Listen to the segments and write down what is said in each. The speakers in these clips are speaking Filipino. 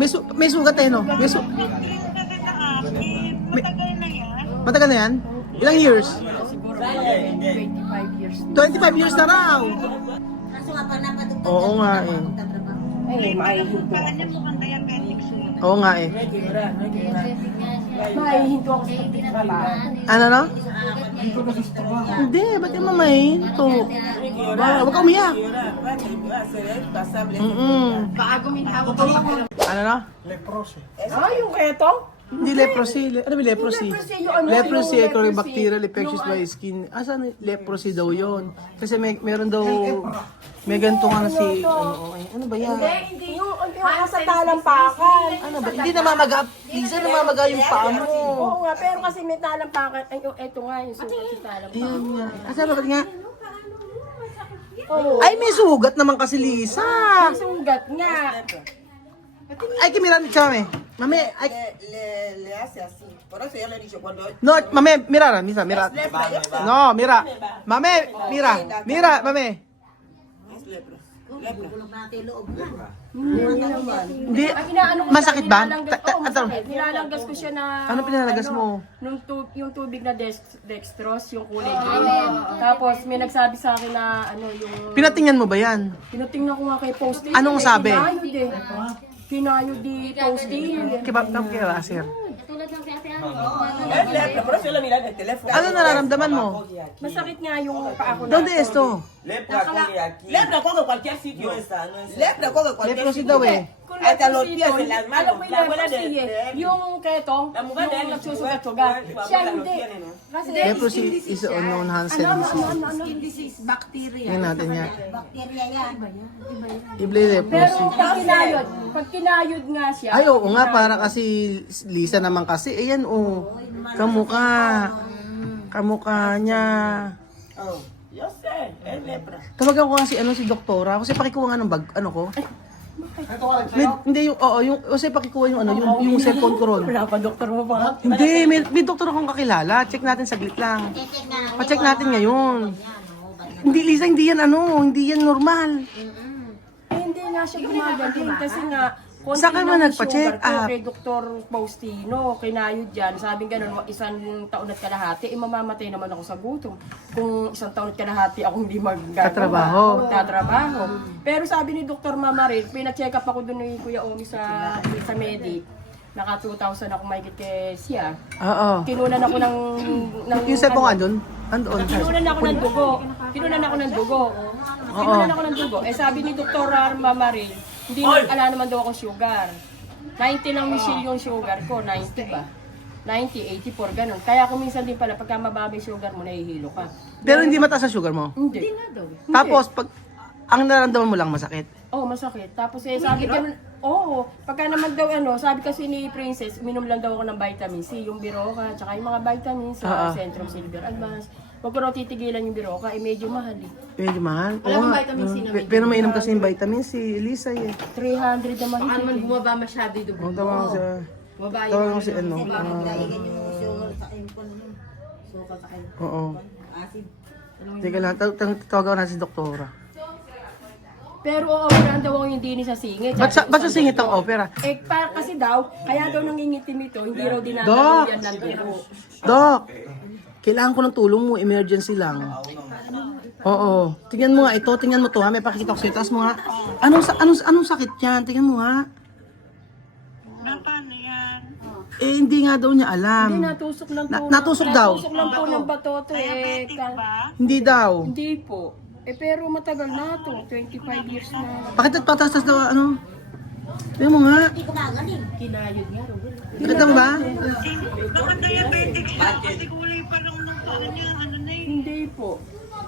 may sugat eh, no? Kasi naakin. Matagal na yan. Matagal na yan? Ilang years? Siguro 25 years. 25 years na raw. Kaso nga pag napadugtong Oo nga eh. Ay, maihinto Paan ako. niya po ang diabetic siya. Oo nga eh. Maihinto ako sa trabaho. Ano no? Hindi, ba't yung mamahinto? Huwag ka umiyak. Baka guminhawa Ano no? Ah, yung eto? Hindi leprosy. Ano ba leprosy? Leprosy, yung ano, Leprosy, yung ectopic leprosy. bacterial infectious by skin. Asan leprosy daw yon? Kasi meron daw, may ganito nga na si, ano ba yan? Hindi. Yung nasa talampakan. Ano ba? Hindi namamaga, Lisa, namamaga yung paa mo. Oo nga, pero kasi may talampakan. Ay, yung eto nga, yung sugat sa talampakan. Ayan nga. Asan ba nga? Oo. Ay, may sugat naman kasi Lisa. May sugat nga. Ay, kimiran ni Chame. Mame, ay, Le hace así. Por eso yo le he dicho cuando... no, mame, mira, Lisa, mira. No, mira. Mame, mira, mame. Es lepra. Bulog natin loob. Hindi naman. Hindi, Inaano ko masakit siya, ba? nilalanggas- Oo, masakit. Nilalanggas ko siya na... Ano pinalaggas mo? Yung tubig na dextrose, yung kulay green. Tapos may nagsabi sa akin na ano yung... Pinatingnan mo ba yan? Tinatingnan ko nga kay Posty. Anong sabi? Kinayod eh. Kinayod di Posty. Kibab na kaya, sir. Tulad ng si Ate Ano. Es lepra, por eso yo le miré en el teléfono. Ano nararamdaman mo? Masakit nga yung paa ko na. Donde esto? Lepra coge aquí. Lepra coge en cualquier sitio. No está, no está. Lepra coge en cualquier Leprosy sitio. daw eh. Kung Hasta los leprosy pies to, en las alam manos. mo yung La abuela de leprosy eh. él. Yung ketong, La mujer de él. yung nagsusugat-sugat. Su Siya abuela lo hindi. tiene, ¿no? Kasi Leprosy is an unknown Hansen disease. Bacteria. Tingnan natin yan. Bacteria yan. Ible pero leprosy. pag kinayod nga siya. Ay, oo nga, para kasi Lisa naman kasi. Ayan, oh. Kamukha niya. Oh, yo sé, es lepra. Tawagan ko kasi si doktora. Kasi pakikuha nga ng bag, ano ko. Hindi yung, kasi pakikuha yung yung cellphone ko ron. Wala pa doktor mo pa. Hindi, may doktor akong kakilala. Check natin saglit lang. Check na. Pa-check natin ngayon. Hindi, Lisa, hindi yan normal. Hindi nga siya gumagaling kasi nga Saan ka ba nagpa-check up? Kay Dr. Faustino, kinayod dyan. Sabi ganun, isang taon at kalahati, mamamatay naman ako sa gutom. Kung isang taon at kalahati ako hindi Tatrabaho. Tatrabaho. Pero sabi ni Dr. Mamaril, pina-check up ako doon ni Kuya Omi sa Medic. Naka 2,000 ako mahigit kay siya. Oo. Kinunan ako ng Yung cellphone nga doon? Andun. Kinunan ako ng dugo. Kinunan ako ng dugo. Kinunan ako ng dugo. Eh sabi ni Dr. Mamaril, hindi ala naman daw ako sugar. 90 lang Michelle yung sugar ko, 90 ba? 90, 84, ganun. Kaya kung minsan din pala, pagka mababa yung sugar mo, nahihilo ka. Pero hindi mataas ang sugar mo? Hindi. Tapos, pag ang nararamdaman mo lang masakit. Oo, masakit. Tapos sabi ganun, pagka naman daw sabi kasi ni Princess, minom lang daw ako ng vitamin C, yung Biroka, tsaka yung mga vitamins sa Centrum Silver Advance. Huwag ko raw titigilan yung Biroka, medyo mahal eh. Medyo mahal. Alam mo, Oo nga. vitamin C na Pero mainom kasi yung vitamin C, Lisa eh. 300 na mahigit. Ano man bumaba masyado yung dugo. Ang tawag ko siya. Bumaba Tawag yung ko si ano. Lalagyan yung sugar sa impon yun. suka sa kayo. Oo. Acid. Teka lang, tawagan ko na si doktora. Pero opera daw ang hindi ni sa singit. Ba't sa singit ang opera? Eh, kasi daw, kaya daw nangingitim ito, hindi raw Dok! dinadalo yan ng dugo. Dok! Kailangan ko ng tulong mo, emergency lang. Oo. Tingnan mo nga ito, tingnan mo to ha, may pakikita ko sa'yo. Tapos mo nga, anong sakit yan? Tingnan mo nga. Paano yan? Eh, hindi nga daw niya alam. Hindi, natusok lang po. Natusok daw. Natusok lang po ng bato to eh. Diabetic ba? Hindi daw. Hindi po. Eh, pero matagal na to. 25 years na. Bakit patas-tas daw, ano? Tingnan mo nga. Hindi gumagaling. Kinayod nga. Nakita mo ba? Baka diabetic siya kasi kulay pa lang nung niya. Ano na yun? Hindi po.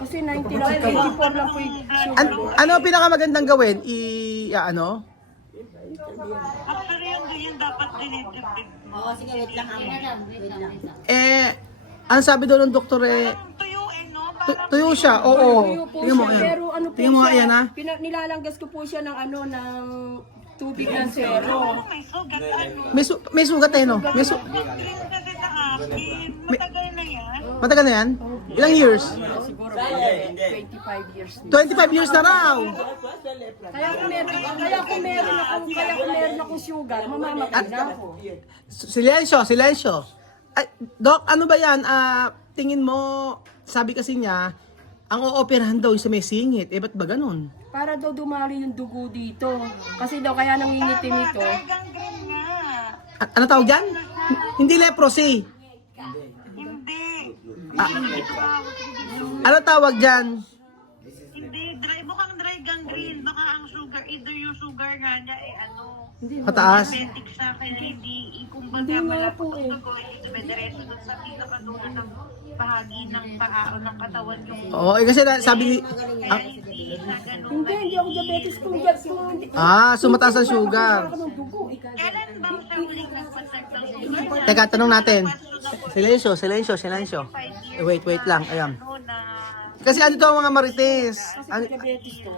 Kasi 90 lang, 84 lang po yung sugar. Ano ang pinakamagandang gawin? Ano? Actually, yung ganyan dapat dinidibig. Oo, sige, wait lang. Wait lang. Ano sabi daw ng doktor Tuyuin, no? tuyo siya, oo. Tuyo po Tingnan mo siya, nga. pero ano po Tingnan mo nga siya, yan ha. nilalanggas ko po siya ng ng tubig ng zero. May sugat, ano? May sugat eh, no? Cream kasi sa akin. Matagal na yan. Matagal na yan? Ilang years? Siguro problema. 25 years na. 25 years na raw. Kaya kung meron akong sugar, mamamatay na ako. Silensyo. Ay, Doc, ano ba yan? Tingin mo, sabi kasi niya, ang ooperahan daw yung sa may singit. Eh, ba't ba ganun? Para daw dumali yung dugo dito. Kasi daw kaya nangingitim ito. Gangrene nga. Ano tawag dyan? Hindi leprosy. Hindi. Ano tawag dyan? Hindi. Mukhang dry gangrene. Baka ang sugar, either yung sugar nga niya Mataas. diabetic siya, kaya hindi, kumbaga malapot ang dugo, hindi dumediretso dun sa pinakadulo ng bahagi ng paa o ng katawan yung Oo, kasi sabi ni... hindi na ganun. Hindi ako diabetes kung So mataas ang sugar. Kailan ba siya huling nagpa-check ng sugar? Teka, tanong natin. Silensyo. Wait lang, ayan. Kasi ano to ang mga marites? diabetes to.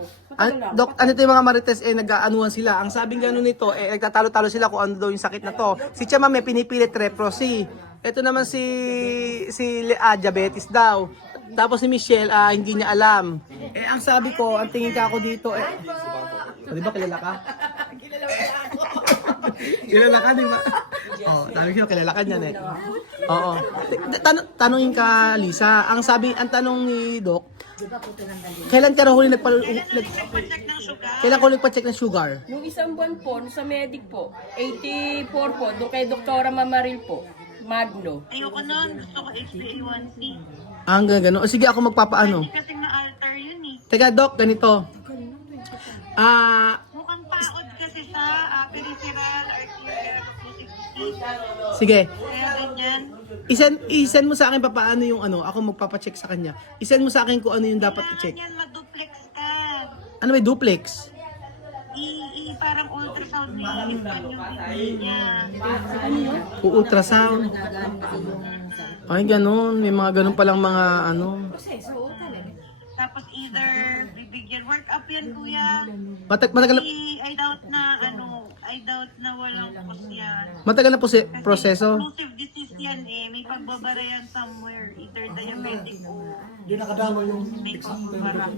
Dok, ano ito yung mga marites, nag-aanuhan sila. Ang sabing gano'n nito, nagtatalo-talo sila kung ano daw yung sakit na to. Si Chama may pinipilit leprosy. Ito naman si diabetes daw. Tapos si Michelle, hindi niya alam. Ang sabi ko, ang tingin ka ako dito, di ba kilala ka? Kilala ka, di ba? Oh, sabi ko, kilala ka niyan eh. Oo. Tanungin ka, Lisa. Ang tanong ni Doc, kailan ka raw huli kailan ko nagpa-check ng sugar? Yung isang buwan po, sa medic po, 84 po, doon kay Doktora Mamaril po, Magno. Ayoko nun, gusto ko HbA1c. Ang gano'n. O sige, ako magpapaano. Kasi na-alter yun eh. Teka, Doc, ganito. Mukhang paod kasi sa peripheral arterial occlusive disease. Sige. Kaya ganyan. Isend mo sa akin papaano yung ako magpapacheck sa kanya. Isend mo sa akin kung ano yung dapat i-check. Kailangan yan, maduplex ka. Ano ba yung duplex? Parang ultrasound niya, i-scan yung niya. Ultrasound. Ay, ganun. May mga ganun palang mga Tapos either bibigyan work up yan, kuya. Matagal I doubt na walang cause yan. na po si proseso. Occlusive disease yan eh. May pagbabara yan somewhere. Either diabetic o may pagbabara.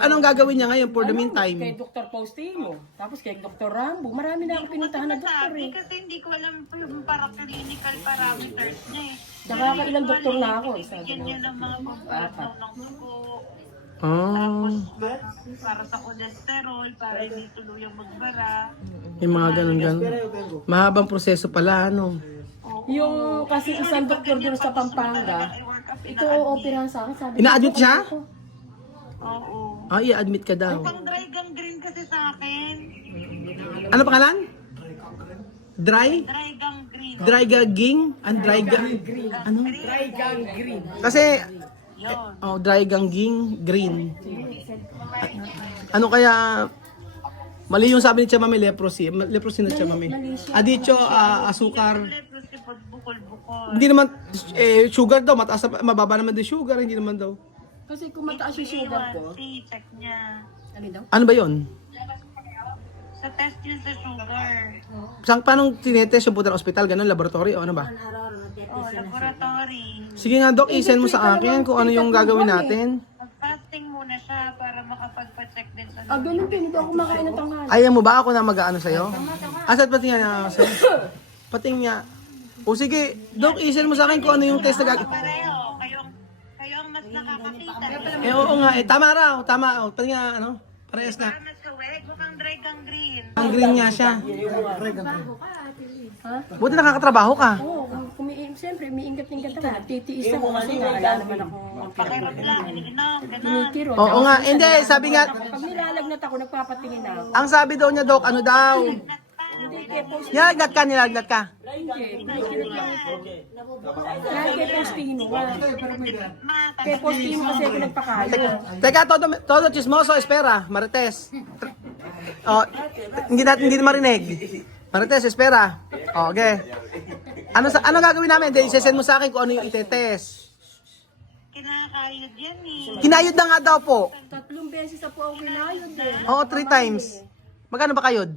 Anong gagawin niya ngayon for the Kay meantime? Dr. Postino, tapos kay Dr. Rambo. Marami na akong pinuntahan na doktor Sabi eh. kasi hindi ko alam yung para-clinical parameters niya eh. Nakakailang doktor na ako. Bigyan niya ng mga pagkakataon ng dugo. Para sa cholesterol, para hindi tuluyang magbara. Yung mga ganun. Mahabang proseso pala, Yung kasi isang doktor doon sa Pampanga, ito operahan sa akin. Sabi Ina-admit siya? Oo. I-admit ka daw. Pang dry gangrene kasi sa akin. Ano pangalan? Dry? Dry gangrene. Dry gaging? Dry ano? Dry gangrene. Kasi, Yun. dry ganging green. Ano kaya, mali yung sabi ni Chama may leprosy. Leprosy na Chama may. Dicho, asukar. Leprosy pag bukol-bukol. Hindi naman, sugar daw, mataas, mababa naman din sugar, hindi naman daw. Kasi kung mataas yung sugar ko, Check niya. ano daw? Ano ba yon? Sa test yun sa sugar. Paano tinetest yung punta ng ospital? Ganun, laboratory o ano ba? Laboratory. Sige nga, Doc, i-send mo sa akin kung ano yung gagawin natin. Mag-fasting muna siya para makapagpa-check din sa Ganun din, hindi ako kumakain ng tanghali. Ayaw mo ba ako na mag-ano sa'yo? Asa't pati nga sa'yo? Pati nga. O sige, Doc, i-send mo sa akin kung ano yung test na gagawin. pareho. Kayo ang mas nakakakita. Oo nga, tama raw, tama. Pati nga, parehas na. Mas kaweg, mukhang dry gangrene. Ang green nga siya. Buti nakakatrabaho ka. Oo, siyempre, umiingat-ingat ako. Titiis ako kasi wala naman ako. Pakirap lang, iniinom, gano'n. Kinikiro. Oo nga, hindi, sabi nga, Pag nilalagnat ako, nagpapatingin ako. ang sabi daw niya, Doc, ano daw? Hindi, kay post. Nilagnat ka. Hindi, kinikirot lang ako. Dahil kay Postino. Kay Postino kasi ako nagpakayo. Teka, todo chismoso, espera, Marites. Hindi na marinig. Marites, espera. Okay. Ano gagawin namin? I-send mo sa akin kung ano yung itetest. Kinakayod yan eh. Kinayod na nga daw po. 3 beses na po ako kinayod eh. Oo, 3 times. Magkano ba kayod?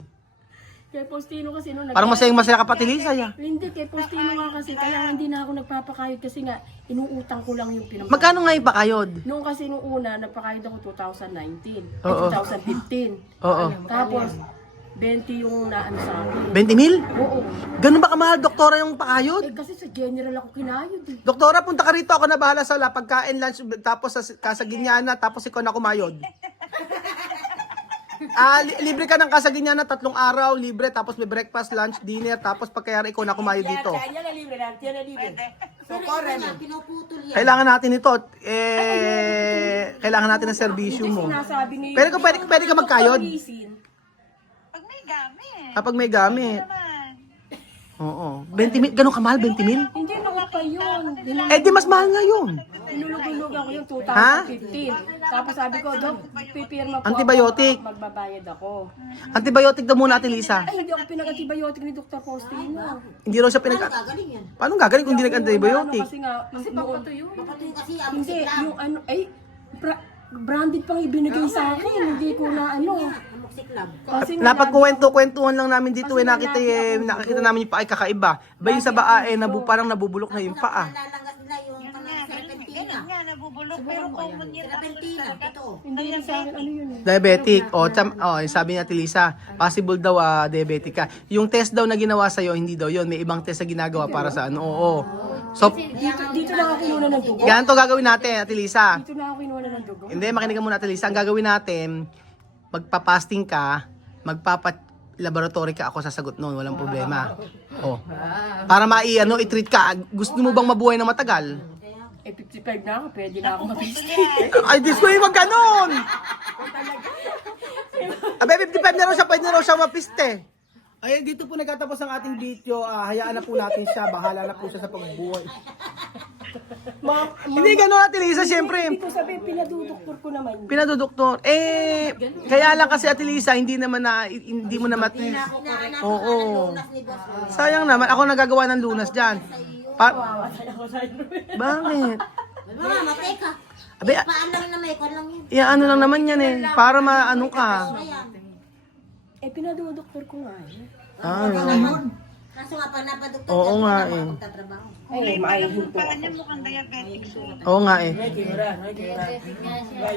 Kay Postino kasi nung Parang masayang-masaya ka pati Lisa ya. Hindi, kay Postino nga kasi. Kaya hindi na ako nagpapakayod kasi nga, inuutang ko lang yung pinambayad. Magkano nga yung pakayod? Noong kasi nung una, nagpakayod ako 2019. Oo. 2015. Oo. Tapos, 20 yung naano sa akin. 20 mil? Oo. Ganun ba kamahal, doktora, yung pakayod? Kasi sa general ako kinayod eh. Doktora, punta ka rito. Ako na bahala sa pagkain, lunch, tapos sa Ginyana, tapos ikaw na kumayod. Libre ka ng Kasaginyana, 3 araw, libre, tapos may breakfast, lunch, dinner, tapos pagkayari ikaw na kumayod dito. Yan na libre lang, yan na libre. Pinuputol yan. Kailangan natin ito, kailangan natin ng serbisyo mo. Sinasabi ni... Pero kung pwede ka magkayod? Pag may gamit. Kapag may gamit. Naman. Oo. 20 mil, ganun kamahal, 20 mil? Hindi naman pa yun. Eh di mas mahal nga yun. Inulog-ulog ako yung Ha? 2015. Tapos sabi ko, Dok, pipirma po Antibiotic. ako, magbabayad ako. Antibiotic daw muna, Ate Lisa. Ay, hindi ako pinag-antibiotic ni Dr. Postino. Hindi raw siya Gagaling yan. Paano gagaling kung hindi nag-antibiotic? Kasi nga, Papatuyo kasi ang hindi, siklam. yung ano, ay, branded pang ibinigay sa akin. Hindi ko na ano. Amok siklam. Kasi nga, Napagkwento-kwentuhan lang namin dito nakita namin yung paa ay kakaiba. Ba yung sa baa parang nabubulok na yung paa. Nalalangas nila yung kanang serpentina. Ganun nga, nabubulok. Pero common yun. Serpentina, ito. hindi rin sa akin, ano yun eh. Diabetic. Sabi ni Ate Lisa, possible daw diabetic ka. Yung test daw na ginawa sa'yo, hindi daw yun. May ibang test na ginagawa para sa ano. Oo. So, Dito na ako kinuha ng dugo. ganito gagawin natin, Ate Lisa. Dito na ako kinuha ng dugo. Hindi, makinig ka muna, Ate Lisa. Ang gagawin natin, magpa-fasting ka, magpapa-laboratory ka, ako sasagot noon, walang problema. Oh. Para i-treat ka. Gusto mo bang mabuhay na matagal? Eh, 55 na ako, pwede na ako mag-test. Ay, Diyos ko, wag ganon! Abe, 55 na raw siya, pwede na raw siya mapiste. Ay, dito po nagtatapos ang ating video. Hayaan na po natin siya. Bahala na po siya sa pagbuhay. Hindi ganon, Ate Lisa, syempre. Hindi ko sabihin, pinaduduktor ko naman. Pinadodoktor. Kaya lang kasi Ate Lisa, hindi naman hindi mo na Oo. Sayang naman, ako nagagawa ng lunas diyan. Bakit? Mama, teka. Abe, Paalam na may kwan lang yun. ano lang naman yan eh, para maano ka. Ayan. Eh, pinaduduktor ko nga eh. Kaso nga pag napaduktor Oo nga eh. magtatrabaho. Ay, maihinto Para ako. niya mukhang diabetic. Oo nga eh.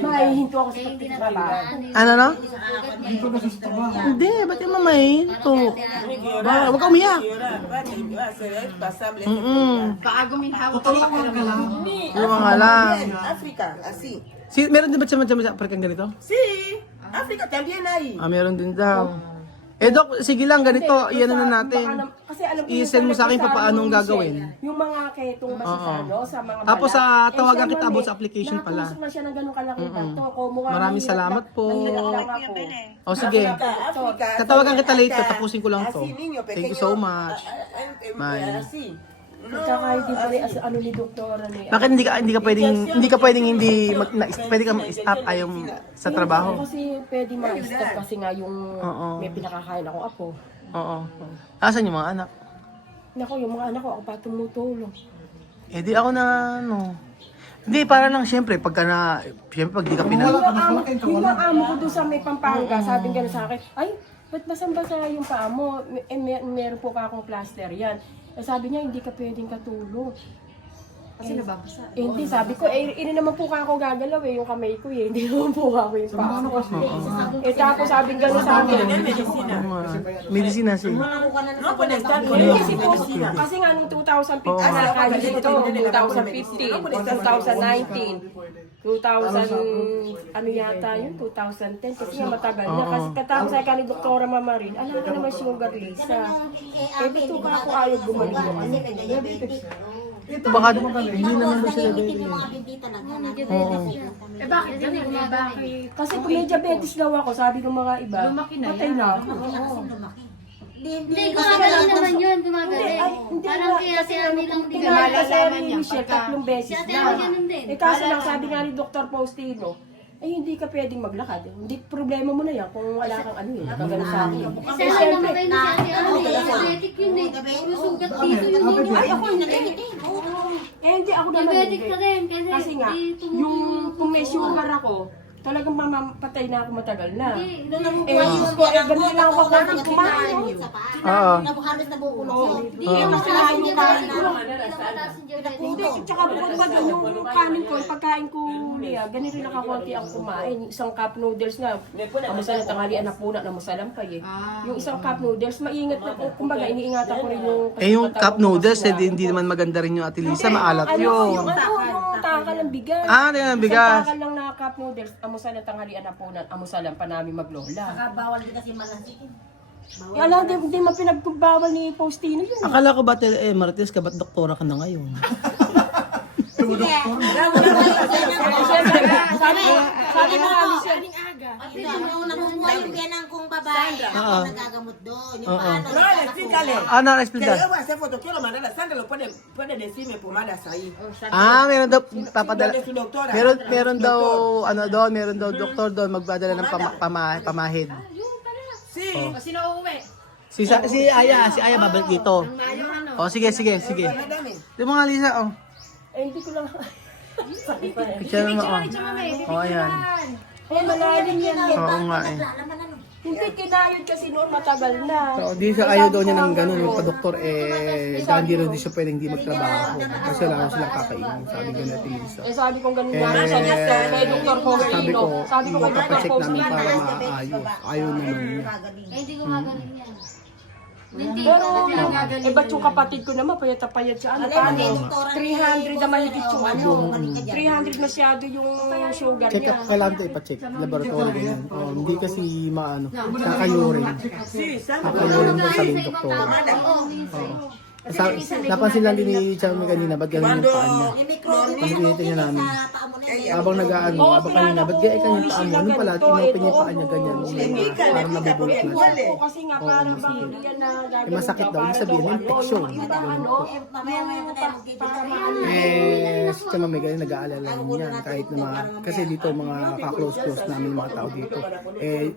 Maihinto ako sa pagtatrabaho. Ano no? Hindi, ba't yung mamahinto? Huwag ka umiyak. Paaguminhawa ka Yung mga lang. África, así. Meron din ba siya African ganito? Sí, África también hay. Meron din daw. Dok, sige lang, ganito, iyan na natin. Kasi alam ko I-send mo sa akin paano gagawin. Yung mga ketong basisano sa mga Tapos balat. tawagan siya, kita ma'am, about sa application pala. Napusok na siya ng ganun kalaking kanto. Maraming salamat po. Lang ako. O sige, África. tatawagan kita later, tapusin ko lang to. Así, niño Thank you pequeño. so much. Bye. Así. Nagkakahit din pala ano ni doktora ni. Bakit hindi ka pwedeng pwede ka ma-stop ayaw sa trabaho? Kasi pwede ma-stop kasi nga yung Oo. may pinakakain akong apo. Oo. Asan yung mga anak? Nako, yung mga anak ko ako pa tumutulong. Di ako na Hindi, para lang syempre pag di ka Yung mga amo ko doon sa may Pampanga, sabi gano'n sa akin, ay, ba't basang-basa yung paa mo? Meron po ka akong plaster yan. Sabi niya, hindi ka pwedeng katulog. Kasi nababasa. Hindi, sabi ko, ini naman po ako gagalaw yung kamay ko hindi naman po ako yung paa ko. Tapos sabi gano'n sa akin, Medicina si. No puedes estar con kasi nga nung 2015, nakakali ito, 2015, 2019, 2000, ano yata yun, 2010, kasi nga matagal na. Kasi katapos sa ni Doktora Mamarin, alam ka naman sugar Lisa. Eh, dito ka ako ayaw bumalik mo. Ano, Baka hindi naman daw sila Eh bakit ganun? Bakit? kasi kung may diabetes daw ako, sabi ng mga iba, Lumaki na patay yan. na ako. Hindi, gumagaling naman yun, gumagaling. Parang kaya si Ami lang di Tinawag gumagaling. kasi ni Michelle 3 beses Si Ate na. Ami ganun din. Eh kaso lang sabi nga ni Dr. Postino, hindi ka pwedeng maglakad. Hindi, problema mo na yan kung wala kang ano eh. Kagano sa akin. Kasi alam namatay na si Ate Ami, diabetic yun eh. Puro sugat dito yun yun. Ay, ako hindi. Eh, hindi ako naman. Diabetic ka rin, Kasi nga, di yung kung may sugar ako, talagang mamapatay na ako matagal na. Hindi, Ganun lang ako konti kumain. Oo. Halos nabubulok Oo. yun. Hindi yung mataas yung masalahin diabetes ko. ko. Hindi ko mataas yung diabetes ko. Hindi, tsaka bukod pa doon, yung kanin ko, yung pagkain ko niya, ganito rin nakakunti ang kumain. Isang cup noodles nga, amusal na tanghalian na puna, namusalampay eh. Yung isang cup noodles, maingat na, kumbaga, iniingatan ko rin yung... Yung cup noodles, hindi naman maganda rin yung Ate Lisa, maalat yun. Yung takal ng bigas. Ah, hindi ng bigas. Isang takal lang na cup noodles, amusal na tanghalian na puna, amusalan pa namin maglola. Bawal din kasi malasikin. Alam, di mapinagbawal ni Faustino yun. Akala ko ba, Marites, ka ba't doktora ka na ngayon? Sabi mo nga, Michelle, Yung nakukuha yung biyanang kong babae, ako nagagamot doon. Yung paano, No, explícale. Ah, no, Que explica. yo voy a hacer foto, quiero mandar a Sandra, lo puede decirme pomadas ahí. Ah, meron daw papadala. ¿Dónde es su doctora? Meron daw ano doon, meron daw doktor doon magdadala ng pamahid. Sí. Sino uuwi? Si Aya babalik dito. Oh, sige. Dame. Di mo nga Lisa, oh. hindi ko lang... Picture mo, oh. Oh, ayan. Ay, malalim yan eh. Oo nga eh. Hindi, kinayod kasi noon matagal na. So, di siya ayaw daw niya ng ganun, yung pa-doktor, dahil hindi rin siya pwedeng hindi magtrabaho. Kasi wala ko silang kakainin, sabi ko na Lisa. Eh, sabi ko ganun nga. Sabi ko kay Dr. Faustino. Sabi ko kay Dr. papacheck namin Faustino. para maayos. Ayaw naman niya. Eh, hindi ko magaling yan. Hindi Pero, ko magaling. eh, ba't yung kapatid ko naman, payat na payat siya. Ano, paano? 300 na mahigit yung ano. 300 masyado yung sugar Check niya. up, kailangan ito ipacheck. Laboratory ganyan. Oh, hindi kasi maano, kakayurin. Sí, Sandra. Kakayurin daw sabi ng Sa ibang doktor. tao, oo, minsan. Napansin lang din ni Chami kanina, ba't ganun yung paa niya? Kasi tinitingnan namin. Habang nag-aano, habang kanina, ba't gaya kanyang paa mo? Anong pala, tinopin niya yung paa niya ganyan. Parang nabubulok na siya. Oo, kasi nga parang bacteria na gagawin. Masakit daw, ibig sabihin, infection. Iba ano, Si Chama may ganyan, nag-aalala rin yan. Kahit na kasi dito mga ka-close namin mga tao dito.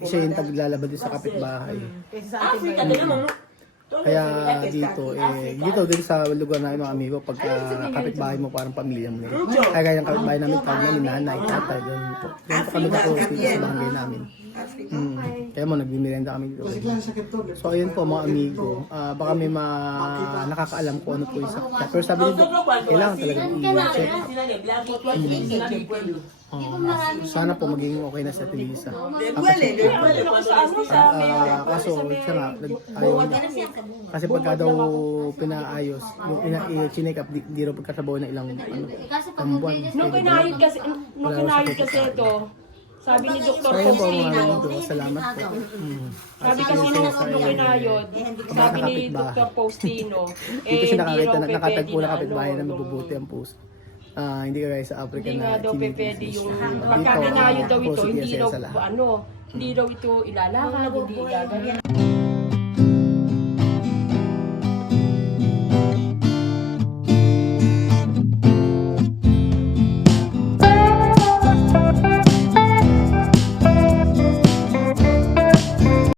Siya yung taglalaba din sa kapitbahay. África tenemos Kaya dito din sa lugar namin mga amigo, pagka kapitbahay mo parang pamilya mo. Kaya kaya yung kapitbahay namin, tawag namin nanay, tatay, ganun po. Ganun po kami dito sa barangay namin. Kaya mo, nagbimirenda kami dito. So ayun po mga amigo, baka may nakakaalam ko ano po yung sakit. Pero sabi nito, kailangan talagang i-check. Sana po maging okay na sa Tilisa. Kaso siya nga, ayaw niya. Kasi pagka daw pinaayos, yung i-check up, di raw pagkasabaw na ilang buwan. nung kinayod kasi ito, sabi ni Dr. So ayun po mga Faustino, amigo, salamat po. sabi kasi nung kinayod, sabi ni Dr. Faustino, Dito siya hindi raw nakatagpo pwede na na kapitbahay na ano, mabubuti ang puso. Hindi kagaya sa Africa hindi na nga daw chinito. pwede yung pagka kinayod daw ito, hindi raw ito ilalakad, hindi gagawin.